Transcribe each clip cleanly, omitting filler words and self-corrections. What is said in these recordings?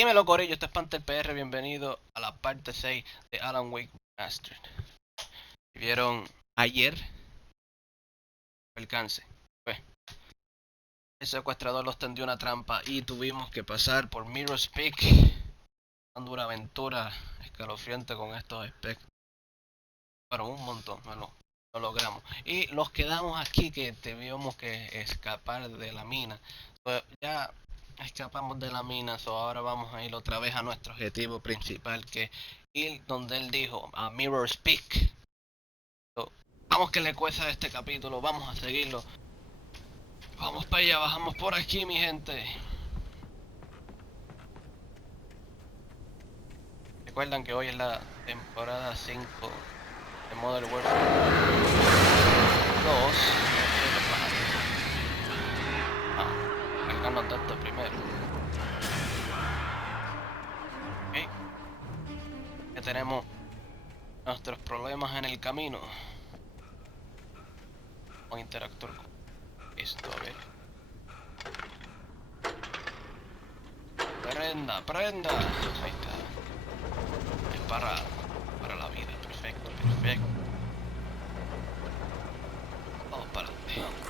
Dímelo, Corillo, este es Panther PR, bienvenido a la parte 6 de Wake Remastered. Vieron ayer el cáncer. Pues, el secuestrador los tendió una trampa y tuvimos que pasar por Mirror's Peak. Una dura aventura escalofriante con estos espectros. Pero un montón, lo logramos. Y los quedamos aquí que tuvimos que escapar de la mina. Pues ya escapamos de la mina, ahora vamos a ir otra vez a nuestro objetivo principal, que es ir donde él dijo, a Mirror's Peak. Vamos que le cuesta este capítulo, vamos a seguirlo. Vamos para allá, bajamos por aquí, mi gente. Recuerdan que hoy es la temporada 5 de Modern Warfare 2. Cargarnos de esto primero. Ok. Ya tenemos nuestros problemas en el camino. Vamos a interactuar con esto, a ver. Prenda, prenda. Ahí está. Es para la vida. Perfecto, perfecto. Vamos para adelante.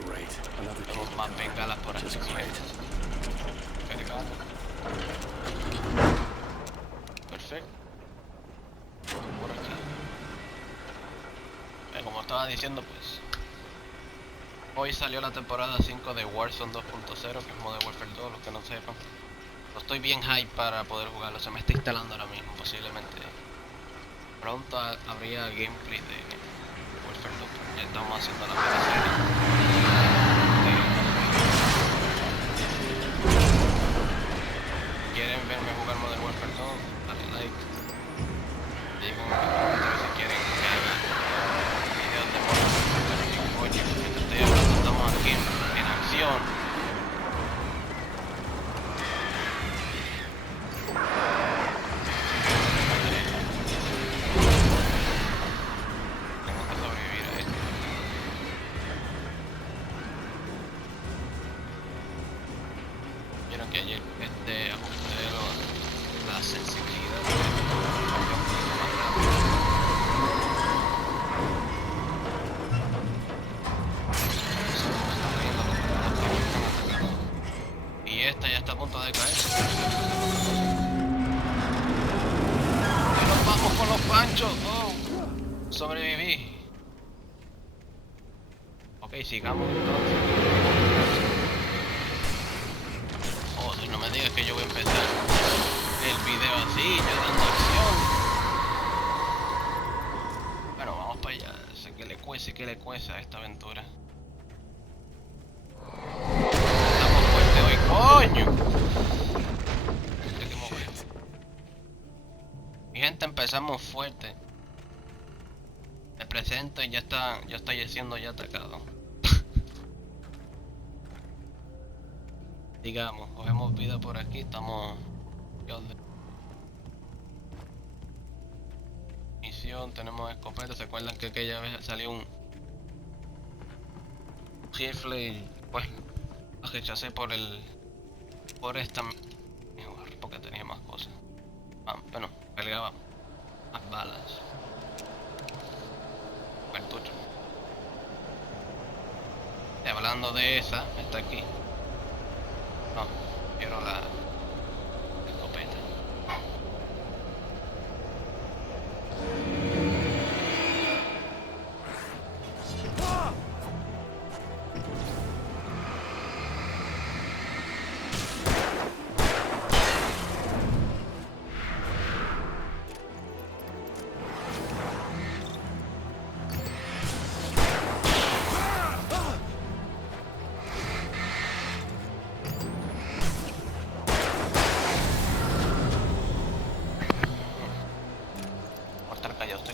Tenemos más bengalas por aquí. Cargando. Perfecto. Por aquí. Como estaba diciendo, pues hoy salió la temporada 5 de Warzone 2.0, que es Modern Warfare 2, los que no sepan. Estoy bien hype para poder jugarlo, se me está instalando ahora mismo, posiblemente pronto habría gameplay de Warfare 2, ya estamos haciendo la miniserie. ¿Quieren verme jugar Modern Warfare 2? Dale like. Digan en los comentarios si quieren que haga videos de Modern Warfare 2. Coño, mientras estoy hablando estamos aquí en acción. Que ayer ajusté la sensibilidad y esta ya está a punto de caer. Y nos vamos con los panchos. Oh, sobreviví. Ok, sigamos entonces. No me digas que yo voy a empezar el video así, ya dando acción. Bueno, vamos para allá. Sé que le cuece a esta aventura. Estamos fuertes hoy, coño. Hay que mover. Mi gente, empezamos fuerte. Me presento y ya estoy siendo ya atacado. Digamos, cogemos vida por aquí, estamos... Misión, tenemos escopeta, ¿se acuerdan que aquella vez salió un rifle y pues lo rechacé por esta mejor, porque tenía más cosas. Bueno, cargaba más balas. Cartucho. Y hablando de esa, está aquí. No, quiero la escopeta.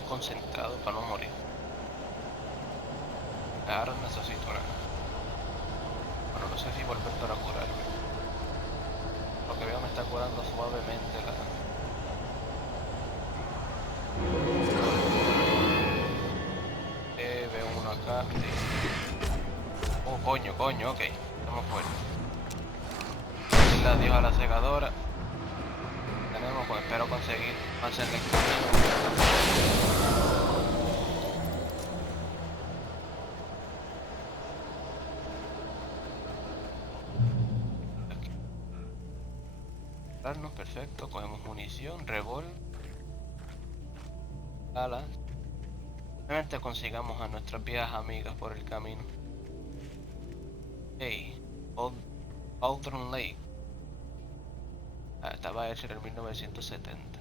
Concentrado para no morir. Ahora necesito una... Bueno, no sé si volver para curarme. Lo que veo me está curando suavemente la... Veo uno acá. Oh, coño, ok. Estamos fuertes. Le adiós a la segadora. Vamos a hacerle el camino. Perfecto, cogemos munición, revólver, alas. Realmente consigamos a nuestras viejas amigas por el camino. Hey, Cauldron Lake. Esta va a ser en 1970.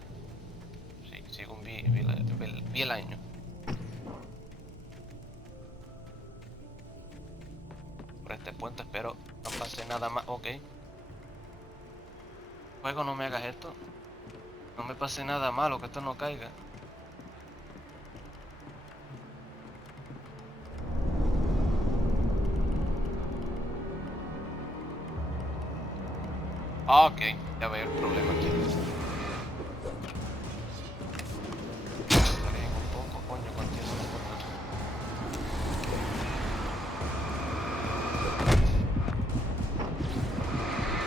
Sí, según vi el año. Por este puente espero no pase nada más. Ok. Juego, no me hagas esto. No me pase nada malo, que esto no caiga. Ah, ok, ya veo el problema aquí. Salen un poco, coño, contiene una puerta.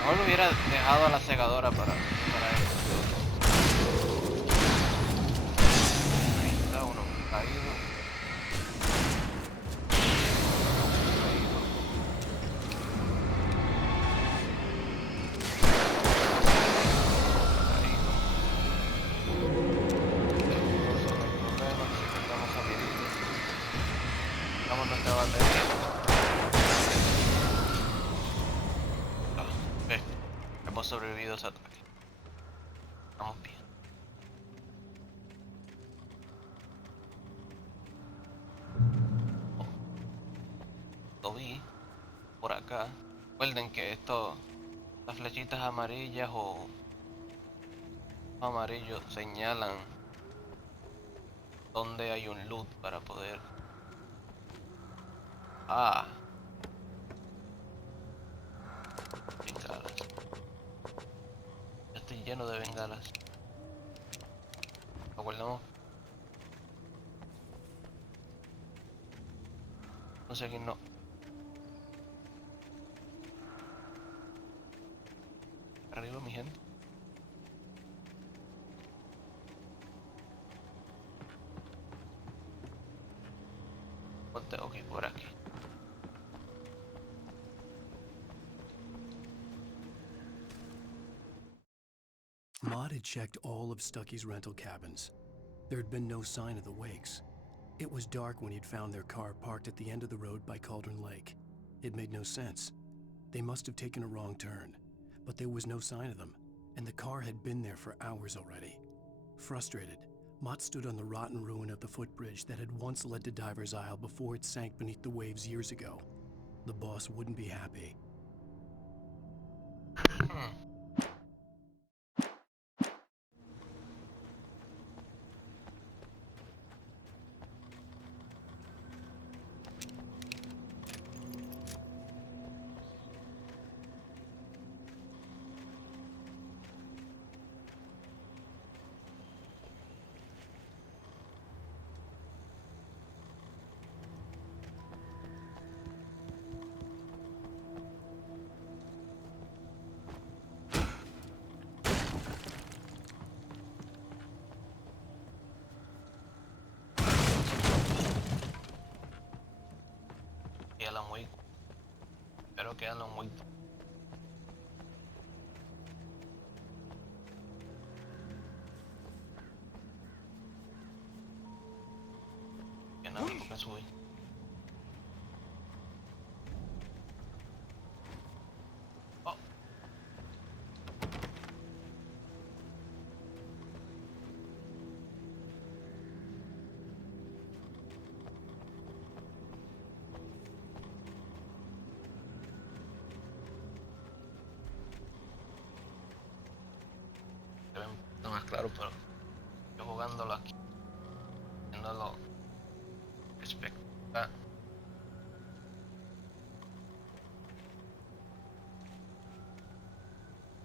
No lo hubiera dejado a la segadora para esto. Ahí está uno caído. Nuestra batería. Hemos sobrevivido a ese ataque. Estamos bien. Lo vi por acá. Recuerden que las flechitas amarillas o amarillos señalan donde hay un loot para poder. Ah, bengalas. Yo estoy lleno de bengalas. Lo guardamos. No sé quién no. Arriba, mi gente. Ponte, ok, por aquí. Maud had checked all of Stucky's rental cabins. There had been no sign of the Wakes. It was dark when he'd found their car parked at the end of the road by Cauldron Lake. It made no sense. They must have taken a wrong turn, but there was no sign of them, and the car had been there for hours already. Frustrated, Mott stood on the rotten ruin of the footbridge that had once led to Diver's Isle before it sank beneath the waves years ago. The boss wouldn't be happy. Y Alan Wake. Espero que Alan Wake. Que nada, me subí. Oh. Se ve un poquito más claro, pero yo jugándolo aquí, viéndolo espectacular.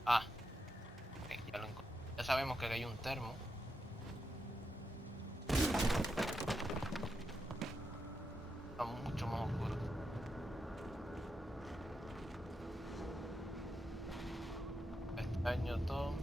Ah, okay, ya lo encontré. Ya sabemos que hay un termo. Está mucho más oscuro. Pestaño todo.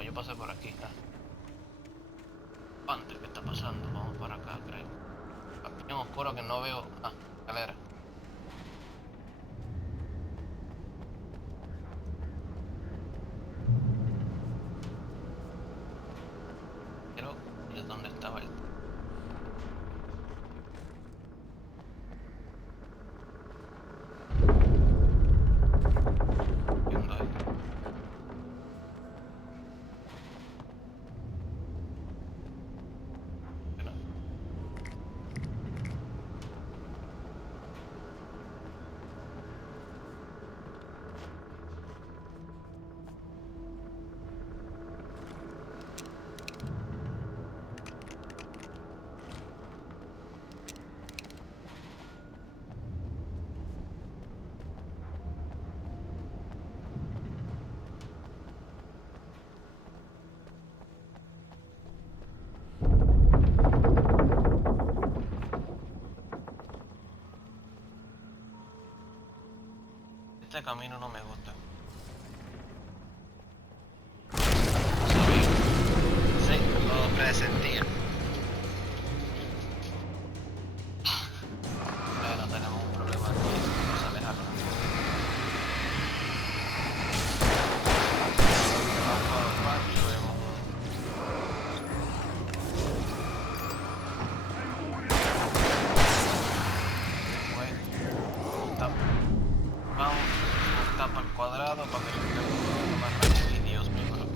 Oh, yo pasé por aquí. Antes, ¿qué está pasando? Vamos para acá, creo. Aquí es oscuro que no veo. Ah, escalera. Pero, ¿y es dónde estaba el? Viendo ahí. Pero, este camino no me gusta. Sí, lo presentía. Bueno, tenemos un problema aquí. Vamos a alejarlo. Vamos para los parques, vemos vamos a tapa al cuadrado para que lo veamos más rápido. Y Dios mío, bro.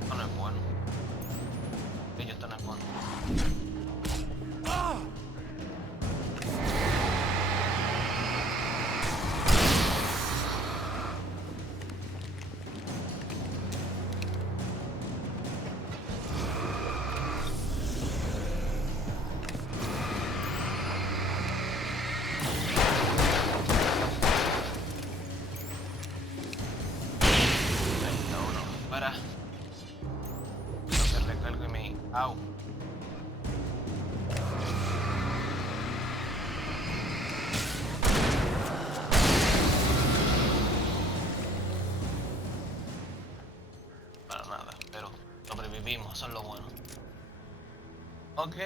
Esto no es bueno. Ellos están en bueno. Ahí está uno. Para. Quiero que recargue mi. Au. Para nada, pero sobrevivimos, eso es lo bueno. Ok.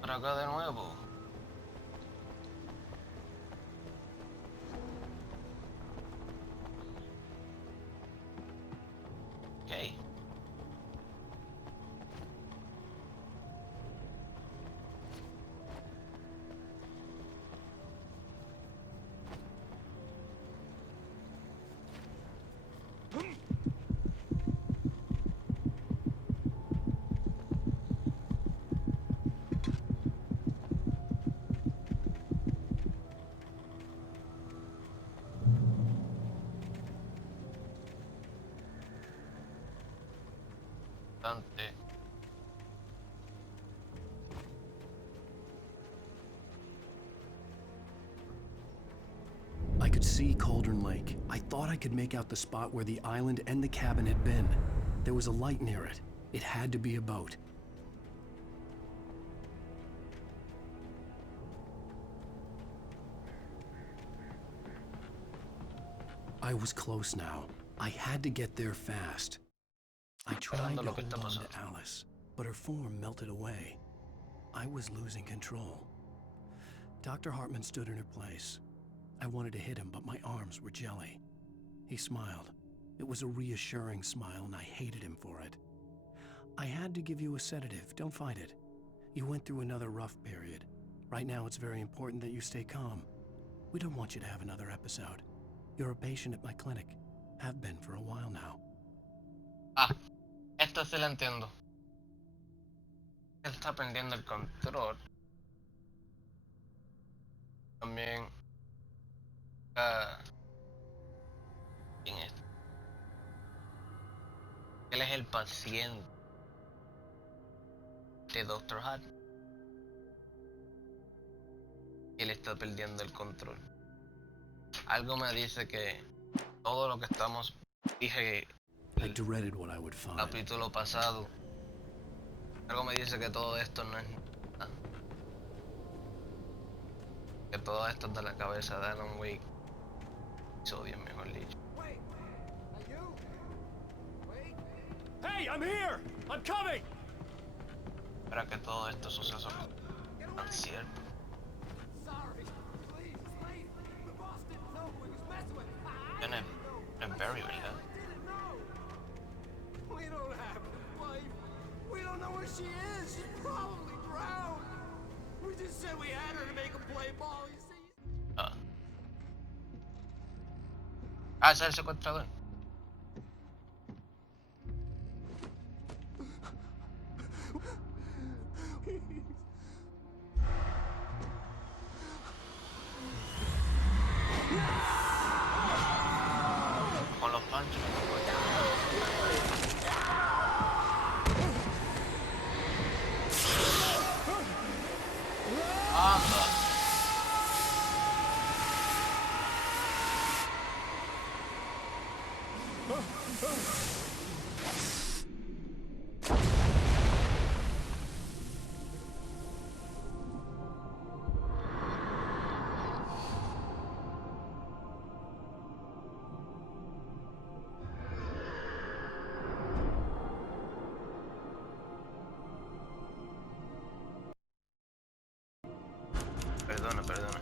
Para acá de nuevo. Ok. Bastante. I could see Cauldron Lake. I thought I could make out the spot where the island and the cabin had been. There was a light near it. It had to be a boat. I was close now. I had to get there fast. I tried to hold on to Alice, but her form melted away. I was losing control. Dr. Hartman stood in her place. I wanted to hit him, but my arms were jelly. He smiled. It was a reassuring smile, and I hated him for it. I had to give you a sedative. Don't fight it. You went through another rough period. Right now, it's very important that you stay calm. We don't want you to have another episode. You're a patient at my clinic. Have been for a while now. Ah, esto sí lo entiendo. Él está perdiendo el control. También. ¿Quién es? Él es el paciente de Dr. Hart. Él está perdiendo el control. Algo me dice que todo lo que dije I dreaded what I would el find. capítulo pasado, algo me dice que todo esto no es nada. Que todo esto es de la cabeza de Alan Wake. Episodio, mejor dicho. Hey, I'm here! I'm coming! Para que todo estos sucesos sean ciertos. En Barry, ¿verdad? We don't have his wife. We don't know where she is. She's probably drowned. We just said we had her to make him play ball, you see? Es el secuestrador. Con los panchos. Anda. Perdona.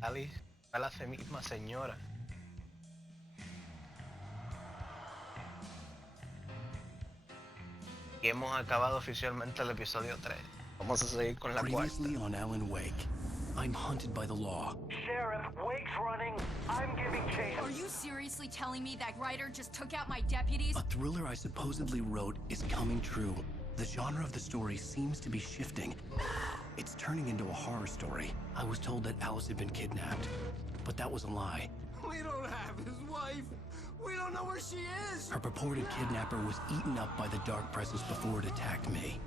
Alice fue la misma señora. Y hemos acabado oficialmente el episodio 3. Vamos a seguir con la cuarta. Previously on Alan Wake, I'm hunted by the law. Sheriff, Wake's running. I'm giving chase. Are you seriously telling me that writer just took out my deputies? A thriller I supposedly wrote is coming true. The genre of the story seems to be shifting. It's turning into a horror story. I was told that Alice had been kidnapped, but that was a lie. We don't have his wife. We don't know where she is. Her purported kidnapper was eaten up by the dark presence before it attacked me.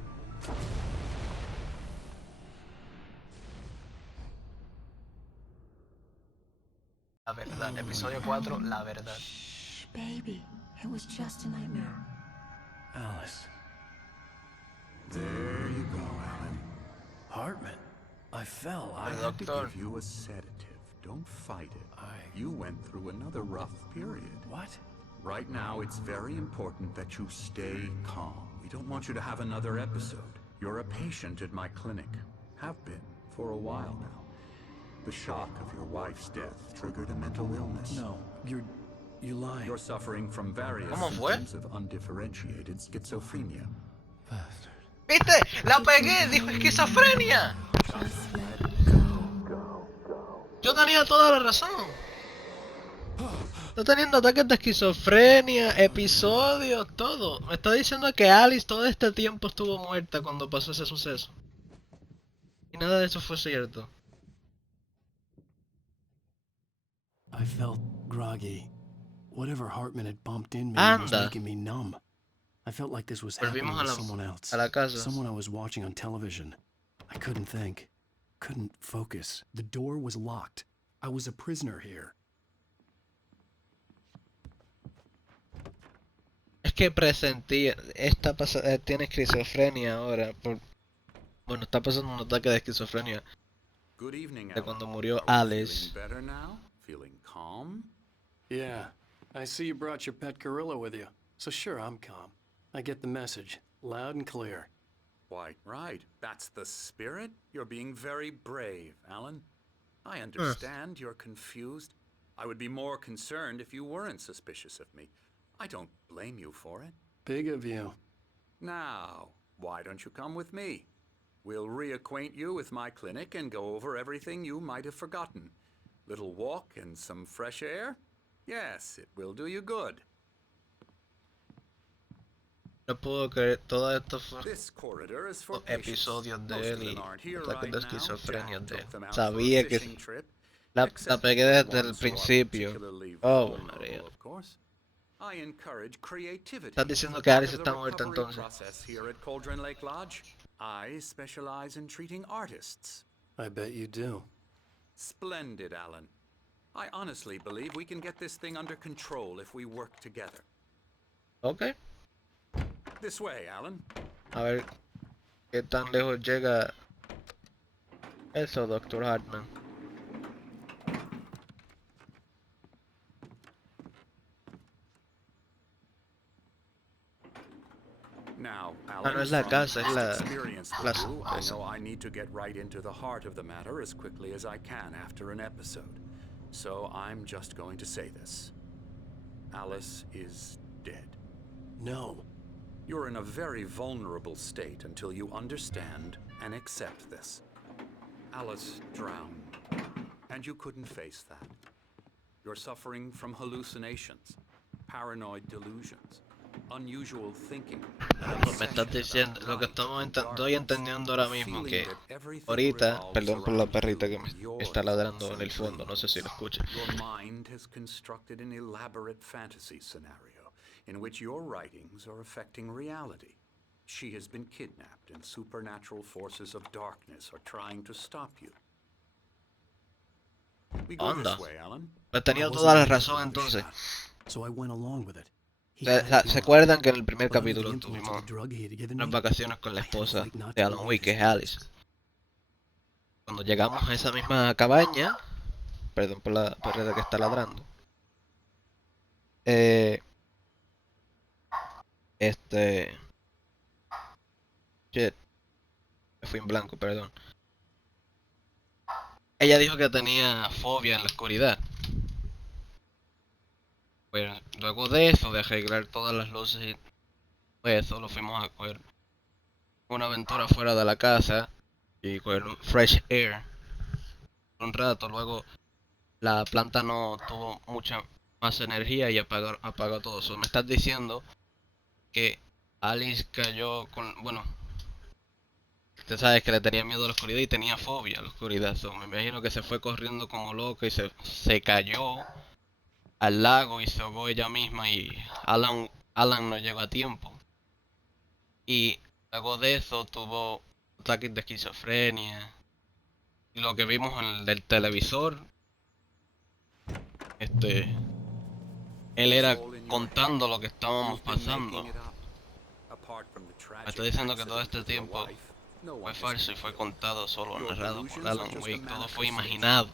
La verdad, episodio 4, la verdad. Shh, baby. It was just a nightmare. Alice. There you go, Alan. Hartman. I fell. I El had to doctor. give you a sedative. Don't fight it. I- You went through another rough period. What? Right now, it's very important that you stay calm. We don't want you to have another episode. You're a patient at my clinic. Have been for a while now. The shock of your wife's death triggered a mental illness. No, you lied. You're suffering from various ¿Cómo fue? symptoms of undifferentiated schizophrenia. Bastard. ¿Viste? ¡La pegué! ¡Dijo esquizofrenia! Just let go. Yo tenía toda la razón. Está teniendo ataques de esquizofrenia, episodios, todo. Me está diciendo que Alice todo este tiempo estuvo muerta cuando pasó ese suceso. Y nada de eso fue cierto. I felt groggy. Whatever Hartman had bumped in me was Anda. making me numb. I felt like this was happening Volvimos to someone else. a la casa. Someone I was watching on television. I couldn't think. Couldn't focus. The door was locked. I was a prisoner here. Es que presentí, tiene esquizofrenia ahora. Bueno, está pasando un ataque de esquizofrenia. Good evening, De Alan. cuando murió Are we Alice. feeling better now? Feeling calm? Yeah. I see you brought your pet gorilla with you. So sure, I'm calm. I get the message. Loud and clear. Quite right. That's the spirit. You're being very brave, Alan. I understand you're confused. I would be more concerned if you weren't suspicious of me. I don't blame you for it. Big of you. Now, why don't you come with me? We'll reacquaint you with my clinic and go over everything you might have forgotten. Little walk and some fresh air? Yes, it will do you good. No puedo creer, todo esto fue This corridor is for los patients. episodios de Most él of y them aren't here ataques right de now. esquizofrenia Jack de él. took them out for a Sabía que fishing trip. La Except pegué the desde el ones who are principio. particularly Oh, vulnerable, María. of course. I encourage creativity. ¿Estás diciendo as que a part Alice of the está muerta recovery entonces? process here at Cauldron Lake Lodge. I specialize in treating artists. I bet you do. Splendid, Alan. I honestly believe we can get this thing under control if we work together. Ok. This way, Alan. A ver qué tan lejos llega eso, Doctor Hartman. Now, Ah, Alan, no es la from casa, es past experience with la you, I cosa. know I need to get right into the heart of the matter as quickly as I can after an episode. So I'm just going to say this. Alice is dead. No. You're in a very vulnerable state until you understand and accept this. Alice drowned, and you couldn't face that. You're suffering from hallucinations, paranoid delusions, unusual thinking. Lo me estás diciendo, lo que estoy entendiendo ahora mismo que ahorita, perdón por la perrita que me está ladrando en el fondo, no sé si lo escucha. Your mind has constructed an elaborate fantasy scenario in which your writings are affecting reality. She has been kidnapped and supernatural forces of darkness are trying to stop you. We go Anda. this way, Alan. Pero tenía toda la razón entonces. So I went along with it. ¿Se acuerdan que en el primer capítulo tuvimos unas vacaciones con la esposa de Alan Wake, que es Alice? Cuando llegamos a esa misma cabaña, perdón por la perrita que está ladrando, shit, me fui en blanco, perdón. Ella dijo que tenía fobia en la oscuridad. Bueno, luego de eso, de arreglar todas las luces, pues solo fuimos a coger una aventura fuera de la casa y coger un fresh air un rato. Luego la planta no tuvo mucha más energía y apagó todo eso. Me estás diciendo que Alice cayó con, bueno, usted sabe que le tenía miedo a la oscuridad y tenía fobia a la oscuridad. So, me imagino que se fue corriendo como loca y se cayó al lago y se ahogó ella misma y Alan no llegó a tiempo. Y luego de eso tuvo ataques de esquizofrenia. Y lo que vimos en el del televisor, él era contando lo que estábamos pasando. Me está diciendo que todo este tiempo fue falso y fue contado solo, narrado por Alan Wake. Todo fue imaginado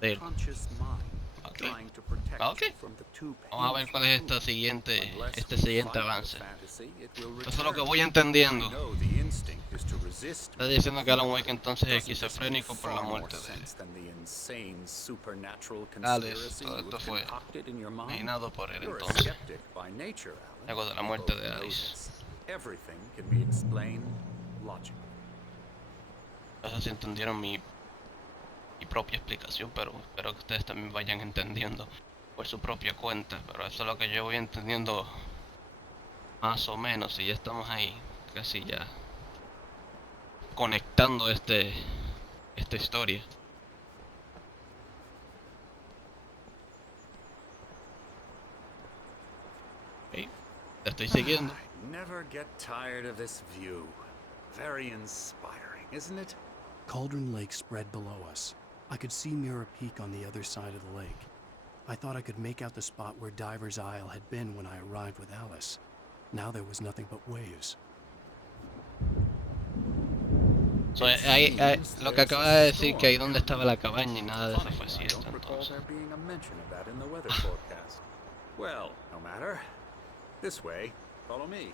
de él. Ok. Vamos a ver cuál es este siguiente avance. Eso es lo que voy entendiendo. Está diciendo que Alan Wake entonces es esquizofrénico por la muerte de Alice. Todo esto fue imaginado por él entonces. Luego de la muerte de Alice. No sé si entendieron mi propia explicación, pero espero que ustedes también vayan entendiendo por su propia cuenta. Pero eso es lo que yo voy entendiendo más o menos, y ya estamos ahí casi ya conectando esta historia. Okay. Te estoy siguiendo. Never get tired of this view. Very inspiring, isn't it? Cauldron Lake spread below us. I could see Mirror Peak on the other side of the lake. I thought I could make out the spot where Diver's Isle had been when I arrived with Alice. Now there was nothing but waves. So, lo que acaba de decir que ahí donde estaba la cabaña y nada de eso fue cierto entonces. Well, no matter. This way. Follow me.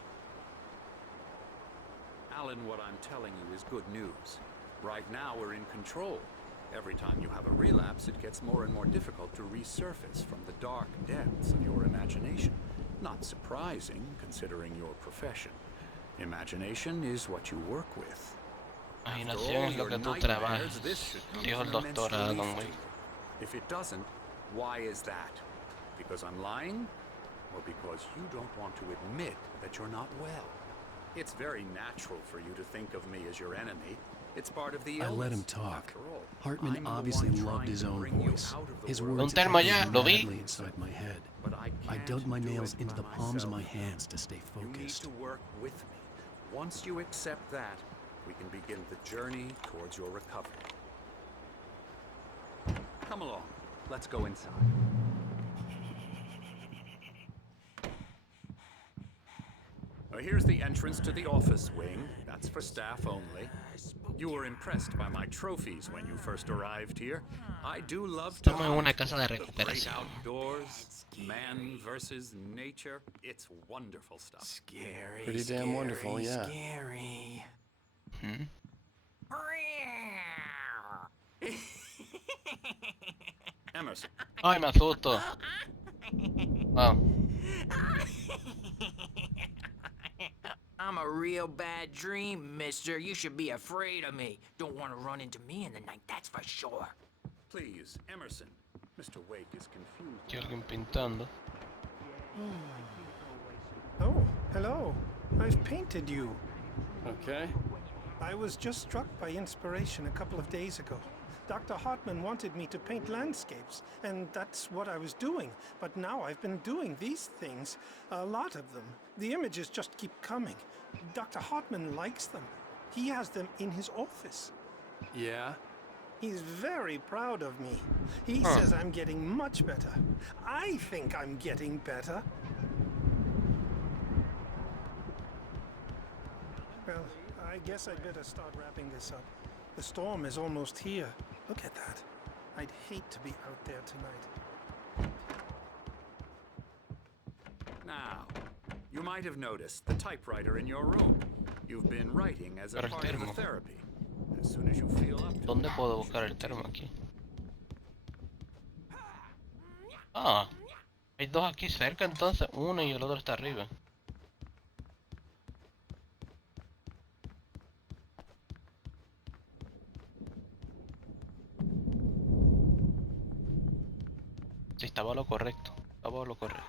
Alan, what I'm telling you is good news. Right now we're in control. Every time you have a relapse, it gets more and more difficult to resurface from the dark depths of your imagination. Not surprising, considering your profession. Imagination is what you work with. Imaginación es lo que tú trabajas, dijo el doctor Alan Wake. If it doesn't, why is that? Because I'm lying? Or because you don't want to admit that you're not well? It's very natural for you to think of me as your enemy. It's part of the I let him illness, talk. after all. Hartman I'm the obviously one loved trying his to own bring you voice. out of the His world. words Un termo echoed ya, lo vi. madly inside my head. But I dug can't my do nails it into by the palms of my myself. hands to stay You need focused. to work with me. Once you accept that, we can begin the journey towards your recovery. Come along. Let's go inside. Here's the entrance to the office wing. That's for staff only. You were impressed by my trophies when you first arrived here. I do love to Estamos en hunt. una casa de The great recuperación. outdoors, man versus nature. It's wonderful stuff. Scary. Pretty damn wonderful, yeah. Scary. Hmm. Emerson, Ay, me asusto. Wow. I'm a real bad dream, mister. You should be afraid of me. Don't want to run into me in the night, that's for sure. please, Emerson. Mr. Wake is confused. Aquí alguien pintando. Oh, hello. I've painted you. Okay. I was just struck by inspiration a couple of days ago. Dr. Hartman wanted me to paint landscapes, and that's what I was doing. But now I've been doing these things, a lot of them. The images just keep coming. Dr. Hartman likes them. He has them in his office. Yeah? He's very proud of me. He says I'm getting much better. I think I'm getting better. Well, I guess I'd better start wrapping this up. The storm is almost here. Look at that. I'd hate to be out there tonight. Now, you might have noticed the typewriter in your room. You've been writing as a Pero el part of the termo. therapy. As soon as you feel up to ¿Dónde puedo buscar el termo aquí? Ah, hay dos aquí cerca entonces, uno y el otro está arriba. Sí, estaba a lo correcto, estaba a lo correcto.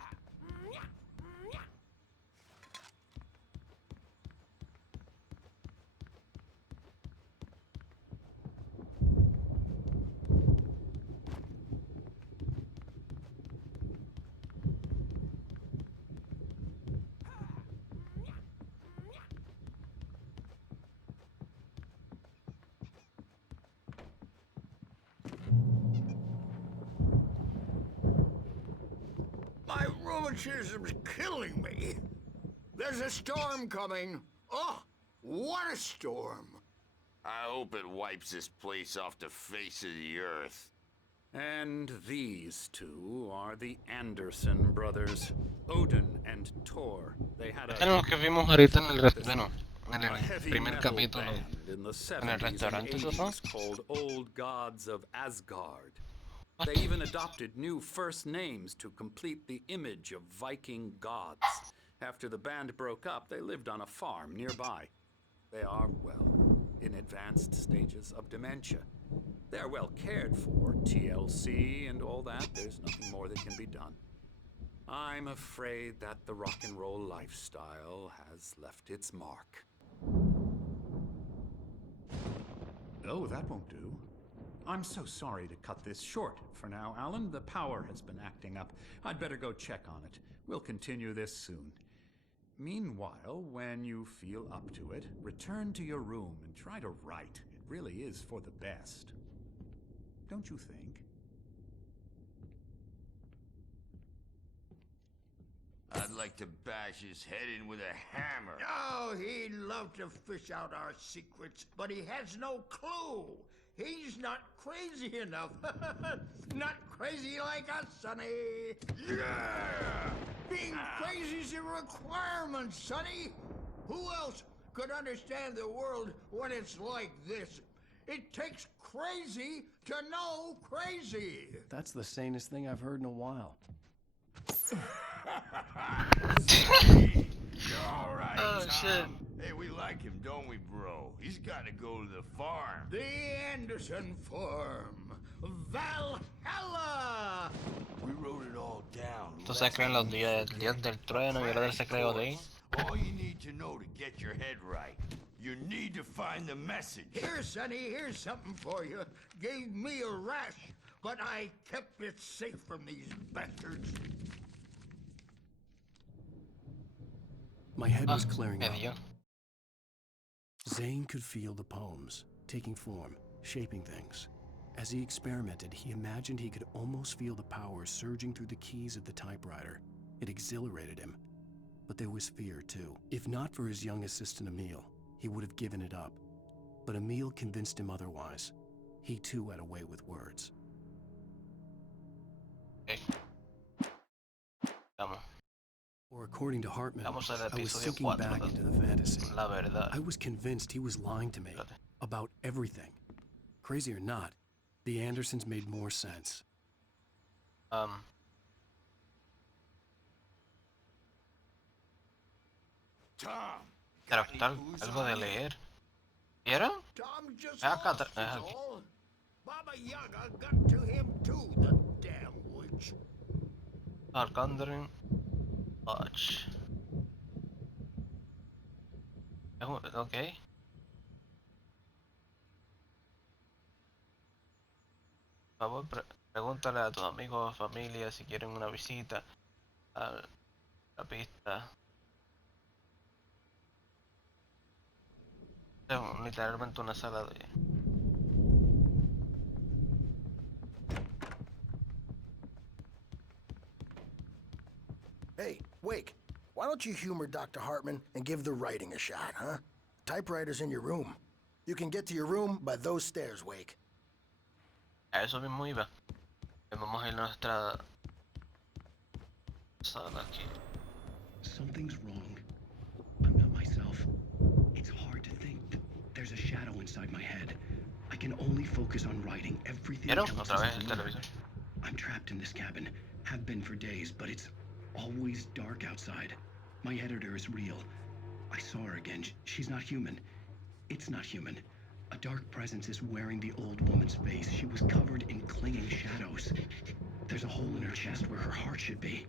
My rheumatism's killing me. There's a storm coming. Oh, what a storm. I hope it wipes this place off the face of the earth. And these two are the Anderson brothers, Odin and Thor. They had Estos eran los que vimos ahorita en el bueno, en a el heavy primer metal capítulo. band in the 70s and restaurante, ¿esos son? 80s called Old Gods of Asgard. What? They even adopted new first names to complete the image of Viking gods. After the band broke up, they lived on a farm nearby. They are, well, in advanced stages of dementia. They're well cared for, TLC and all that. There's nothing more that can be done. I'm afraid that the rock and roll lifestyle has left its mark. Oh, that won't do. I'm so sorry to cut this short for now, Alan. The power has been acting up. I'd better go check on it. We'll continue this soon. Meanwhile, when you feel up to it, return to your room and try to write. It really is for the best. Don't you think? I'd like to bash his head in with a hammer. Oh, he'd love to fish out our secrets, but he has no clue. He's not crazy enough. Not crazy like us, Sonny. Yeah! Being crazy's a requirement, Sonny. Who else could understand the world when it's like this? It takes crazy to know crazy. That's the sanest thing I've heard in a while. All right, Oh, Tom. shit. Hey, we like him, don't we, bro? He's got to go to the farm. The Anderson Farm. Valhalla! We wrote it all down. Estos se creen los días del trueno y el otro se cree Odín. All you need to know to get your head right. You need to find the message. Here, Sonny, here's something for you. Gave me a rash, but I kept it safe from these bastards. My head was clearing ¿Qué up. dio? Zane could feel the poems, taking form, shaping things. As he experimented, he imagined he could almost feel the power surging through the keys of the typewriter. It exhilarated him. But there was fear, too. If not for his young assistant Emil, he would have given it up. But Emil convinced him otherwise. He too had a way with words. Okay. Vamos. Or according to Hartman, Vamos al I was episodio sinking 4 back into the fantasy. La verdad. I was convinced he was lying to me about everything. Crazy or not, the Andersons made more sense. Tom. Tratar algo de leer. ¿Vieron? Tom just Acá, lost is all. Baba Yaga got to him too, the damn witch. Arcandrin Lodge. Ok. Por favor, pregúntale a tus amigos o familia si quieren una visita a la pista. Es literalmente una sala de... Hey, Wake, why don't you humor Dr. Hartman and give the writing a shot, huh? Typewriter's in your room. You can get to your room by those stairs, Wake. A eso mismo iba. Vamos a ir a nuestra sala aquí. Something's wrong. I'm not myself. It's hard to think. There's a shadow inside my head. I can only focus on writing. Everything else is Otra vez el blurred. televisor. I'm trapped in this cabin. Have been for days, but it's always dark outside. My editor is real. I saw her again. She's not human. It's not human. A dark presence is wearing the old woman's face. She was covered in clinging shadows. There's a hole in her chest where her heart should be.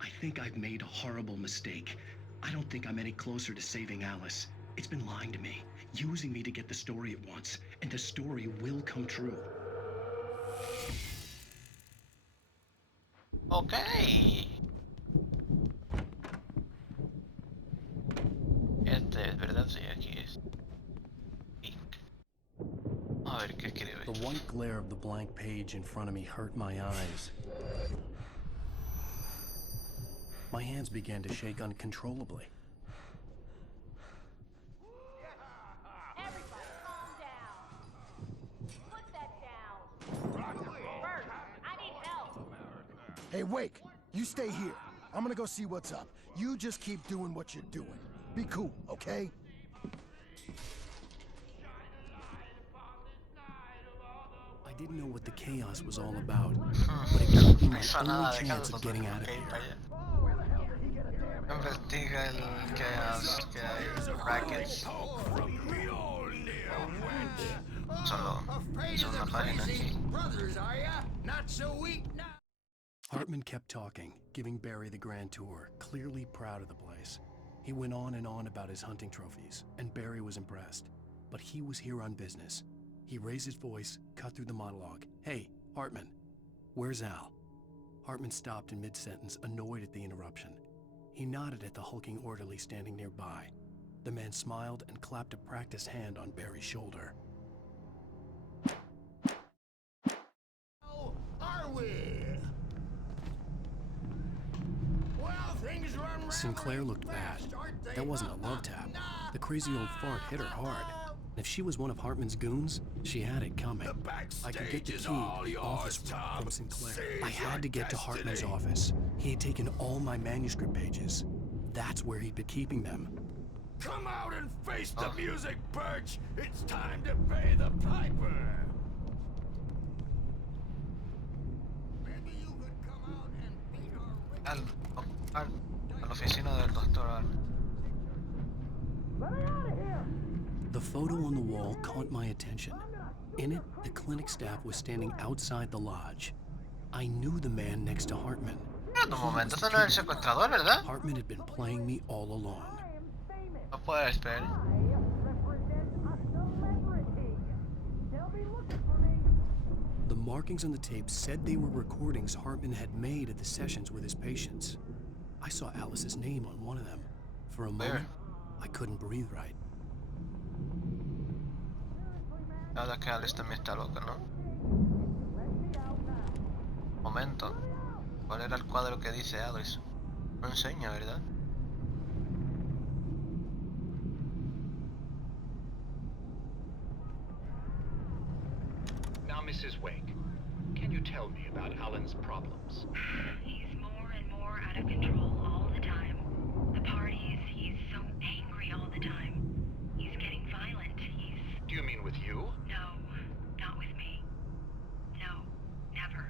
I think I've made a horrible mistake. I don't think I'm any closer to saving Alice. It's been lying to me, using me to get the story it wants, and the story will come true. Okay. Es verdad, sí, aquí es. Pink. A ver qué escribe. The white glare of the blank page in front of me hurt my eyes. My hands began to shake uncontrollably. Everybody calm down. Put that down. Bert, I need help. Hey, Wake, you stay here. I'm gonna go see what's up. You just keep doing what you're doing. Be cool, okay? I didn't know what the chaos was all about, but it could be my only chance of getting out of here. Investiga el chaos que hay. Brackets. Solo. Es una página aquí. Brothers, are ya? Not so weak now. Hartman kept talking, giving Barry the grand tour, clearly proud of the place. He went on and on about his hunting trophies, and Barry was impressed. But he was here on business. He raised his voice, cut through the monologue. Hey, Hartman, where's Al? Hartman stopped in mid-sentence, annoyed at the interruption. He nodded at the hulking orderly standing nearby. The man smiled and clapped a practiced hand on Barry's shoulder. How are we? Well, things run Sinclair looked bad. That wasn't a love tap. The crazy old fart hit her hard. If she was one of Hartman's goons, she had it coming. I could get the key to the office from Sinclair. I had to get to Hartman's office. He had taken all my manuscript pages. That's where he'd been keeping them. Come out and face the music, Birch! It's time to pay the piper! Maybe you could come out and beat our A la oficina del doctor Al. The photo on the wall caught my attention. In it, the clinic staff was standing outside the lodge. I knew the man next to Hartman. Un momento, ese no era el secuestrador, ¿verdad? Hartman had been playing me all along. No puedes, Perry. The markings on the tape said they were recordings Hartman had made at the sessions with his patients. I saw Alice's name on one of them. For a moment, I couldn't breathe right. La verdad que Alice también está loca, ¿no? Momento. ¿Cuál era el cuadro que dice Alice? No enseña, ¿verdad? Now, Mrs. Wake, can you tell me about Alan's problems? He's more and more out of control all the time. The parties, he's so angry all the time. He's getting violent. Do you mean with you? No, not with me. No, never.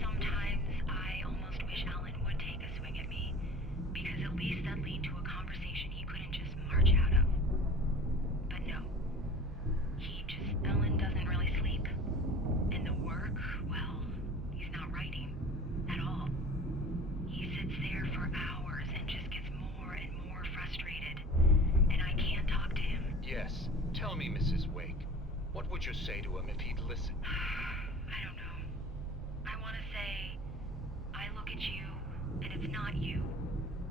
Sometimes I almost wish Alan would take a swing at me, because at least that'd lead to a conversation he couldn't just march out of. But no. Alan doesn't really sleep. And the work, well, he's not writing at all. He sits there for hours and just gets more and more frustrated. And I can't talk to him. Yes. Tell me, Mrs. Wake, what would you say to him if he'd listen? I don't know. I want to say, I look at you, and it's not you.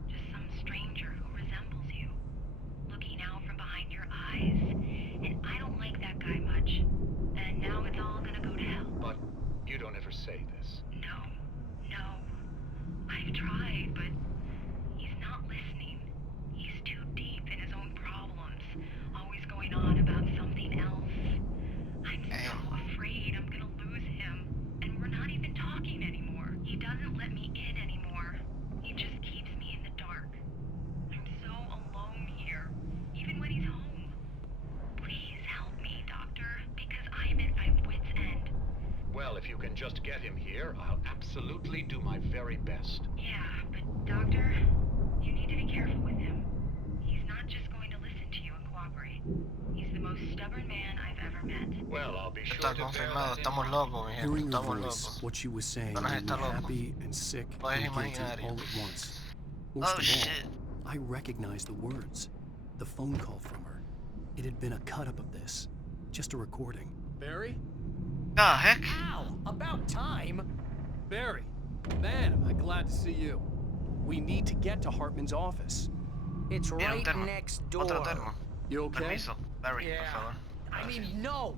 Just some stranger who resembles you. Looking out from behind your eyes. And I don't like that guy much. And now it's all gonna go to hell. But you don't ever say this. No. I've tried, but he's not listening. He's too deep in his own problems. Always going on about something else. I'm so afraid I'm gonna lose him. And we're not even talking anymore. He doesn't let me in anymore. He just keeps me in the dark. I'm so alone here, even when he's home. Please help me, Doctor, because I'm at my wit's end. Well, if you can just get him here, I'll absolutely do my very best. Yeah, but Doctor, you need to be careful with him. He's not just going to listen to you and cooperate. He's the most stubborn man I've ever met. Well, I'll be sure Está to bear confirmado, that in estamos mind. locos, mi gente, Hearing her estamos voice, locos. what she was saying Van a made me estar locos. happy and sick No es and guilty imaginario. all at once. Worst Oh of shit. all, I recognized the words. The phone call from her. It had been a cut-up of this. Just a recording. Barry? The heck? Ow! About time! Barry, man, am I glad to see you. We need to get to Hartman's office. It's Tiene un right termo. next Otro door. termo. You okay? Permiso. Barry, por Yeah. favor. I mean, no!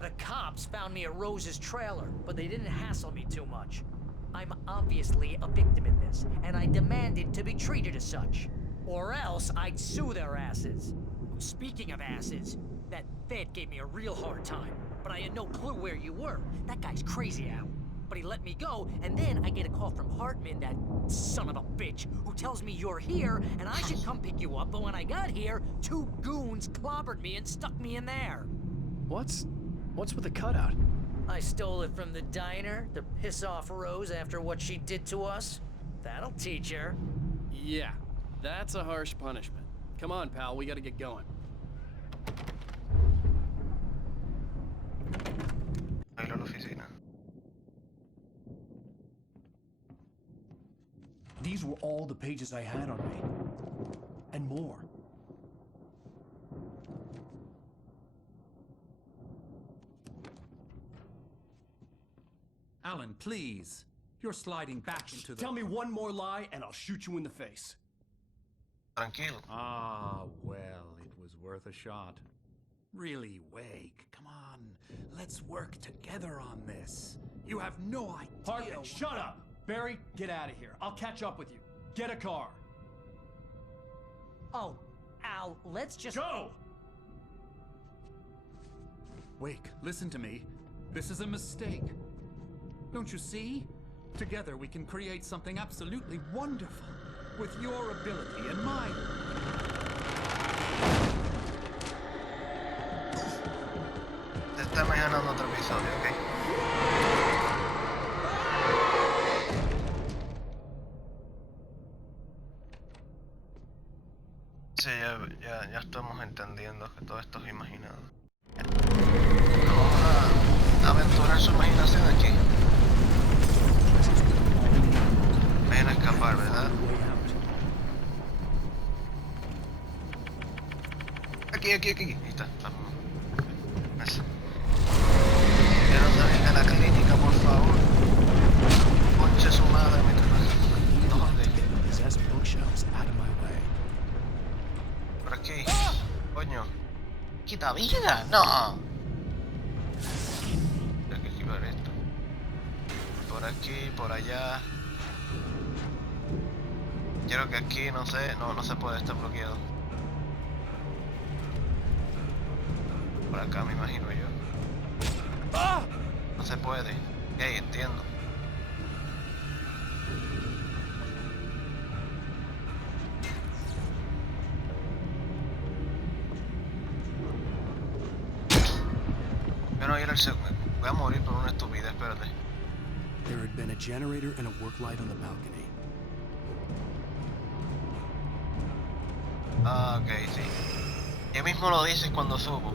The cops found me at Rose's trailer, but they didn't hassle me too much. I'm obviously a victim in this, and I demanded to be treated as such. Or else I'd sue their asses. Speaking of asses, that Fed gave me a real hard time, but I had no clue where you were. That guy's crazy, Al. But he let me go, and then I get a call from Hartman, that son of a bitch, who tells me you're here, and I should come pick you up, but when I got here, 2 goons clobbered me and stuck me in there. What's with the cutout? I stole it from the diner to piss off Rose after what she did to us. That'll teach her. Yeah, that's a harsh punishment. Come on, pal, we gotta get going. Ahí la oficina. These were all the pages I had on me. And more. Alan, please. You're sliding back into the... Tell me one more lie and I'll shoot you in the face. Tranquilo. Ah, well, it was worth a shot. Really, Wake, come on. Let's work together on this. You have no idea... Hartman, shut up! Barry, get out of here. I'll catch up with you. Get a car. Oh, Al, let's just... Go! Wake, listen to me. This is a mistake. Don't you see? Together we can create something absolutely wonderful. With your ability and mine. Se está imaginando otro episodio, ok. Sí, ya estamos entendiendo que todo esto es imaginado. Vamos a aventurar su imaginación aquí. Vayan a escapar, ¿verdad? Aquí. Ahí está. Eso. Quiero salir de la clínica, por favor. Conche su madre, me Possessed bookshelves out of my way. Por aquí. Coño. Quita vida, no. Tengo que esquivar esto. Por aquí, por allá. Quiero que aquí, no sé, no se puede, estar bloqueado. Por acá me imagino yo. No se puede. Ok, entiendo. Yo no ir al segundo. Voy a morir por una estupidez, espérate. There had been a generator and a work light on the balcony. Ah, ok, sí. Yo mismo lo dices cuando subo.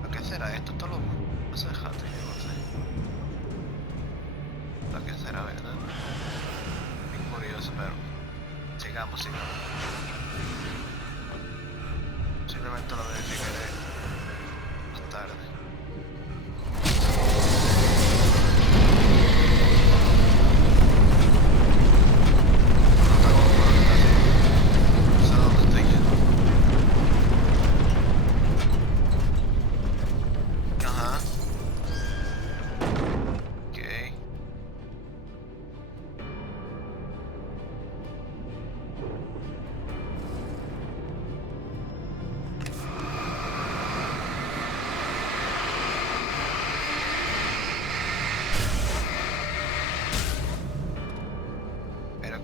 ¿Para qué será esto? Esto lo hace jato, yo no sé. ¿Para qué será, verdad? Bien curioso, pero sigamos. Simplemente lo verificaré más tarde.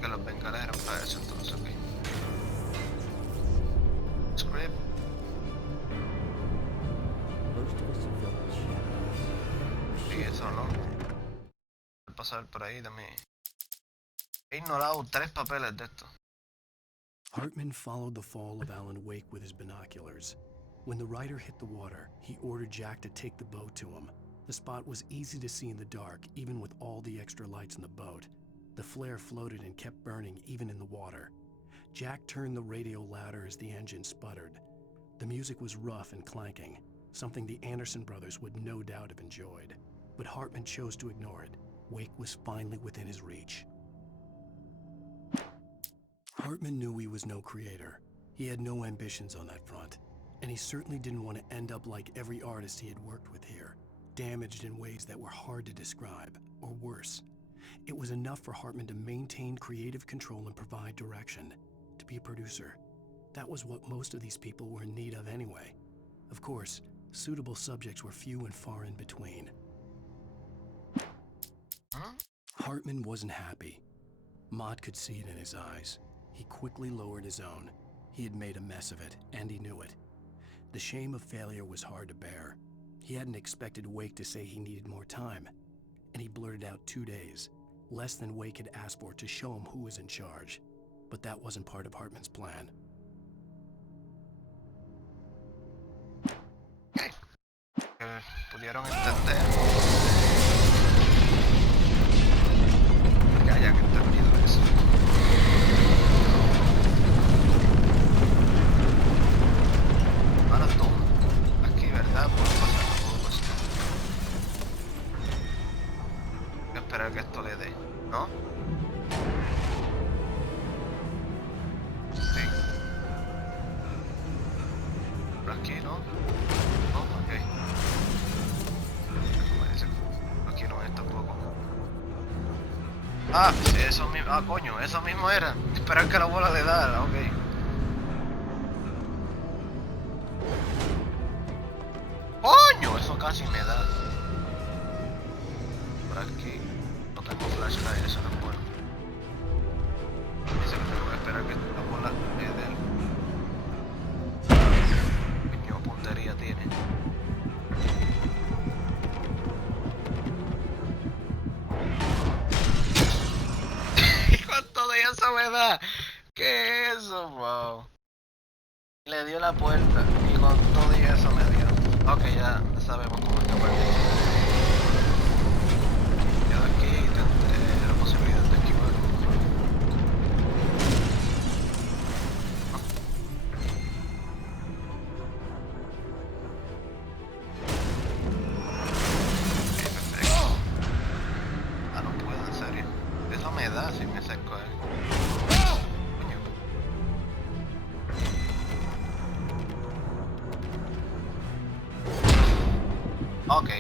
Que los bengalas eran para eso, entonces, ok. Script. Sí, eso no. Voy a pasar por ahí también. He ignorado 3 papeles de esto. Hartman followed the fall of Alan Wake with his binoculars. When the rider hit the water, he ordered Jack to take the boat to him. The spot was easy to see in the dark, even with all the extra lights in the boat. The flare floated and kept burning even in the water. Jack turned the radio louder as the engine sputtered. The music was rough and clanking, something the Anderson brothers would no doubt have enjoyed. But Hartman chose to ignore it. Wake was finally within his reach. Hartman knew he was no creator. He had no ambitions on that front, and he certainly didn't want to end up like every artist he had worked with here, damaged in ways that were hard to describe, or worse. It was enough for Hartman to maintain creative control and provide direction, to be a producer. That was what most of these people were in need of anyway. Of course, suitable subjects were few and far in between. Hartman wasn't happy. Mott could see it in his eyes. He quickly lowered his own. He had made a mess of it, and he knew it. The shame of failure was hard to bear. He hadn't expected Wake to say he needed more time, and he blurted out 2 days. Less than Wake had asked for to show him who was in charge. But that wasn't part of Hartman's plan. Pudieron entender. Que hayan entendido eso. Ahora todo. Aquí, ¿verdad? Puedo pasar todo eso. Voy a esperar que esto le dé, ¿no? Sí. Por aquí, ¿no? No, ok. Aquí no es tampoco. Ah, sí, eso mismo. Ah, coño, eso mismo era. Esperar que la bola le da, ok. ¡Coño! Eso casi me da. Por aquí. No tengo flashlight, eso no es bueno. Dice que tengo que esperar que la bola me dé. Coño, puntería tiene. Le dio la puerta y con todo y eso me dio. Ok, ya sabemos cómo escapar de aquí. Yo aquí tendré la posibilidad de esquivar. Perfecto. Ah, no puedo, en serio. Eso me da si me acerco a él. Coño. Ok.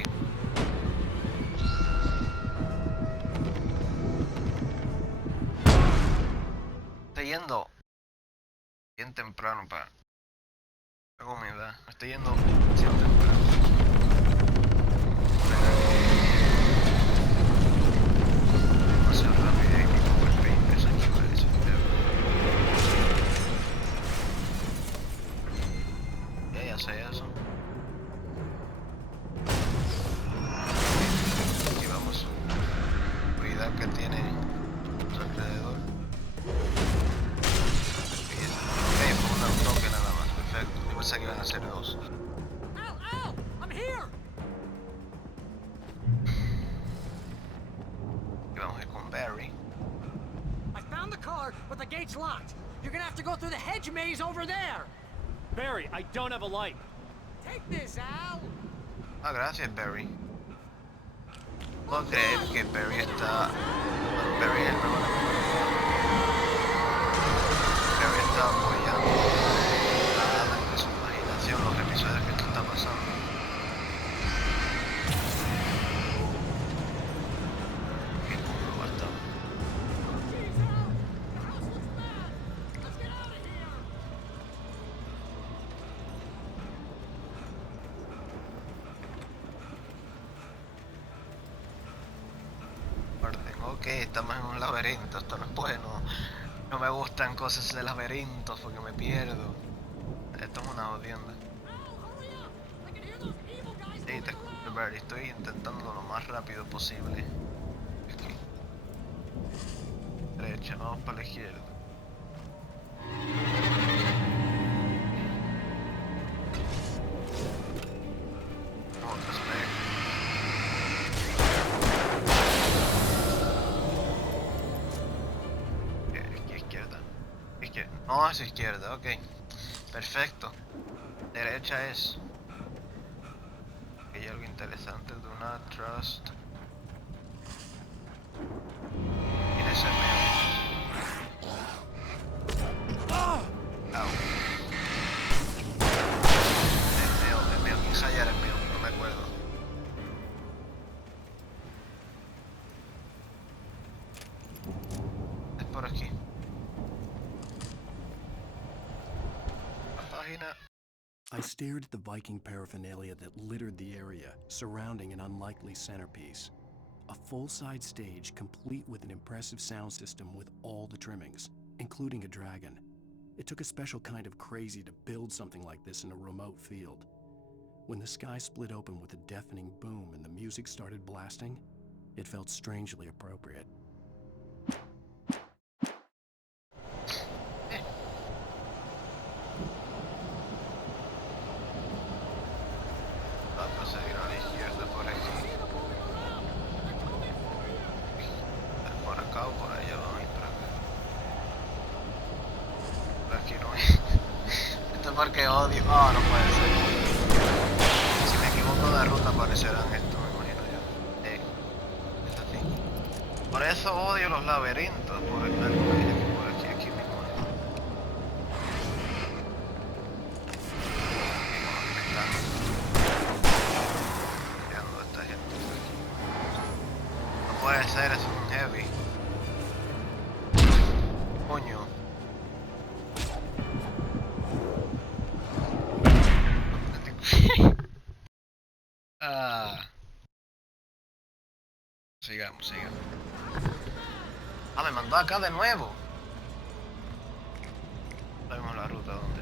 Estoy yendo bien temprano para la comida. Estoy yendo demasiado temprano. Demasiado rápido y mi powerpaint es aquí parece. Ya sé eso. Aquí vamos su cuidado que tiene a su alrededor. Ok, fue un toque nada más, perfecto. Yo pensé que iban a ser dos. Al! I'm here! Y vamos a ir con Barry. I found the car, but the gate's locked. You're gonna have to go through the hedge maze over there. Barry, I don't have a light. Take this, Al. Ah, gracias, Barry. Puedo creer que Barry está... Barry es el mejor amigo. Barry está apoyando a Alan en su imaginación los episodios que esto está pasando. Qué culo va a estar. Ok, estamos en un laberinto, esto no es bueno. No me gustan cosas de laberintos porque me pierdo. Esto es una jodienda. Sí, te escucho, Barry. Estoy intentando lo más rápido posible. Aquí. Derecha, vamos para la izquierda. Otro espejo. No, hacia izquierda, ok. Perfecto. Derecha es. Hay algo interesante. Do not trust. Tiene ese meo. Au. El meo. Quise hallar el meo, no me acuerdo. Es por aquí. I stared at the Viking paraphernalia that littered the area, surrounding an unlikely centerpiece. A full-side stage complete with an impressive sound system with all the trimmings, including a dragon. It took a special kind of crazy to build something like this in a remote field. When the sky split open with a deafening boom and the music started blasting, it felt strangely appropriate. Porque odio. Oh, no puede ser. Si me equivoco de ruta aparecerán esto, me imagino yo. Es así. Por eso odio los laberintos. Por aquí mismo. Me están tirando esta gente. No puede ser, es un heavy. Coño. Sigamos. Ah, me mandó acá de nuevo. Sabemos la ruta donde.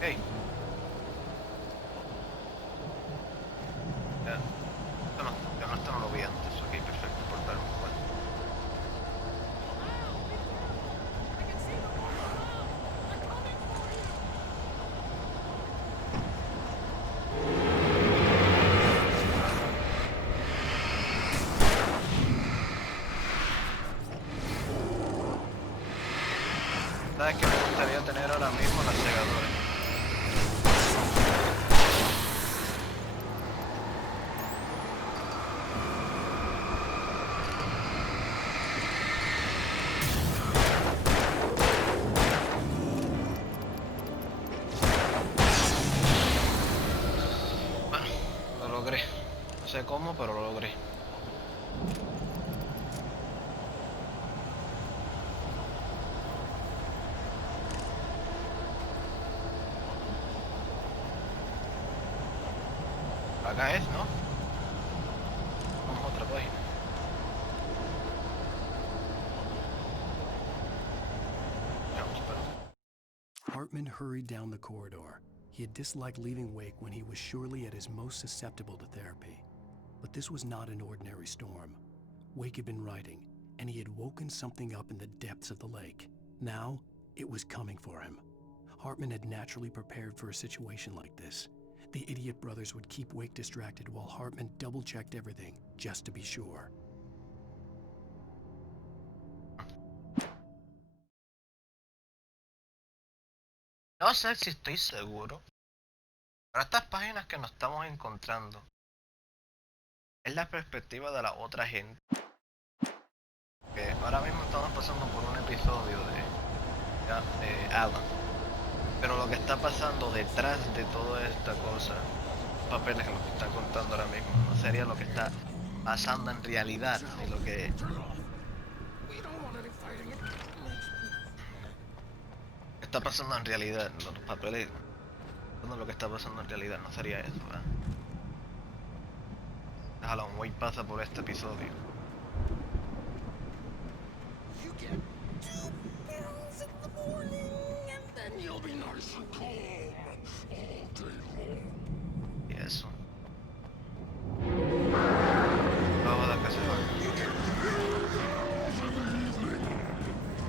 Hey. Ya. Esto no lo vi antes. Ok, perfecto, por darme cuenta. ¿Sabes qué me gustaría tener ahora mismo? La segadora. Bueno, lo logré. No sé cómo, pero lo logré. Acá es, ¿no? Vamos a otra página. Veamos, espérate. Hartman hurried down the corridor. He had disliked leaving Wake when he was surely at his most susceptible to therapy. But this was not an ordinary storm. Wake had been writing, and he had woken something up in the depths of the lake. Now, it was coming for him. Hartman had naturally prepared for a situation like this. The idiot brothers would keep Wake distracted while Hartman double-checked everything, just to be sure. No sé si estoy seguro. Pero estas páginas que nos estamos encontrando es la perspectiva de la otra gente. Que ahora mismo estamos pasando por un episodio de Alan. Pero lo que está pasando detrás de toda esta cosa, papeles que nos están contando ahora mismo, no sería lo que está pasando en realidad, ni lo que está pasando en realidad. Los papeles, no, lo que está pasando en realidad no sería eso, ¿verdad? Alan Wake pasa por este episodio. Y eso. Vamos a dar que se va.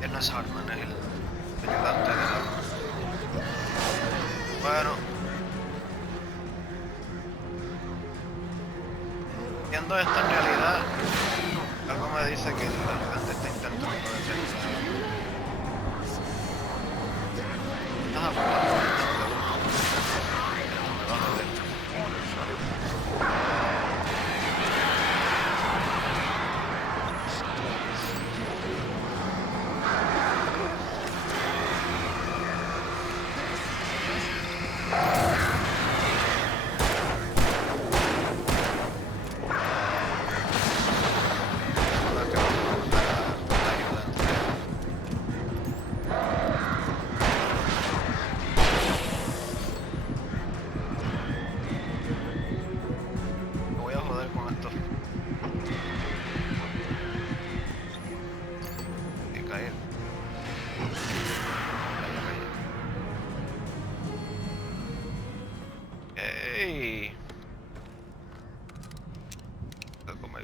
Él no es Hartman, es el ayudante de la... Bueno. Viendo esto en realidad, algo me dice que el ayudante está intentando defender. Ah, me va a joder.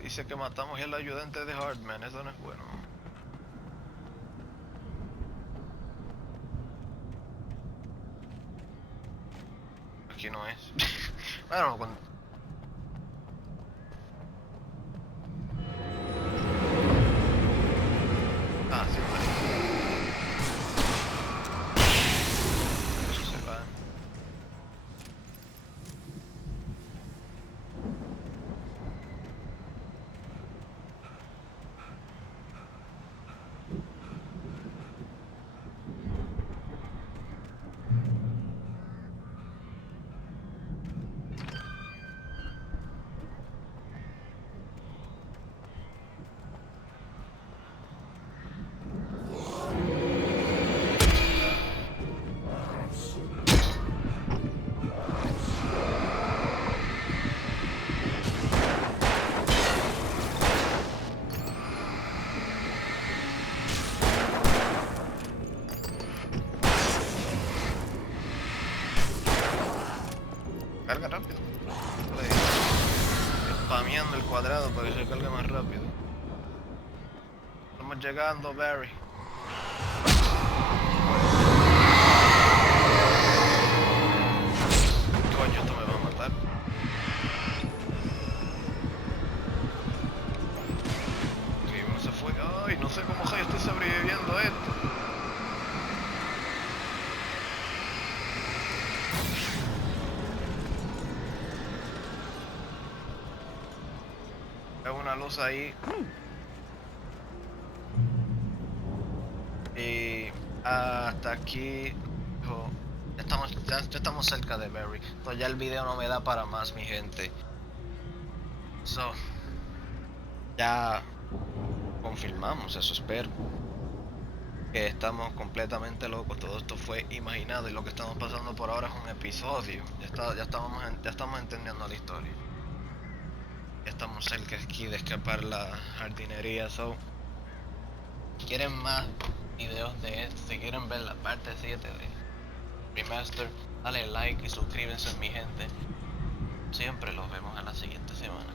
Dice que matamos al ayudante de Hartman, eso no es bueno. Aquí no es. Bueno, cuando... Ah, sí, vale. Eso se va. Carga rápido. Spameando el cuadrado para que se cargue más rápido. Estamos llegando, Barry. Coño, esto me va a matar. Ok, uno se fue. Ay, no sé cómo estoy sobreviviendo a esto. Hay una luz ahí. Y hasta aquí. Ya estamos cerca de Barry. Entonces ya el video no me da para más, mi gente. So, ya confirmamos, eso espero. Que estamos completamente locos. Todo esto fue imaginado y lo que estamos pasando por ahora es un episodio. Ya estamos entendiendo la historia. Ya estamos cerca aquí de escapar la jardinería. So, si quieren más videos de esto, si quieren ver la parte 7 de Remaster, dale like y suscríbanse, mi gente. Siempre los vemos en la siguiente semana.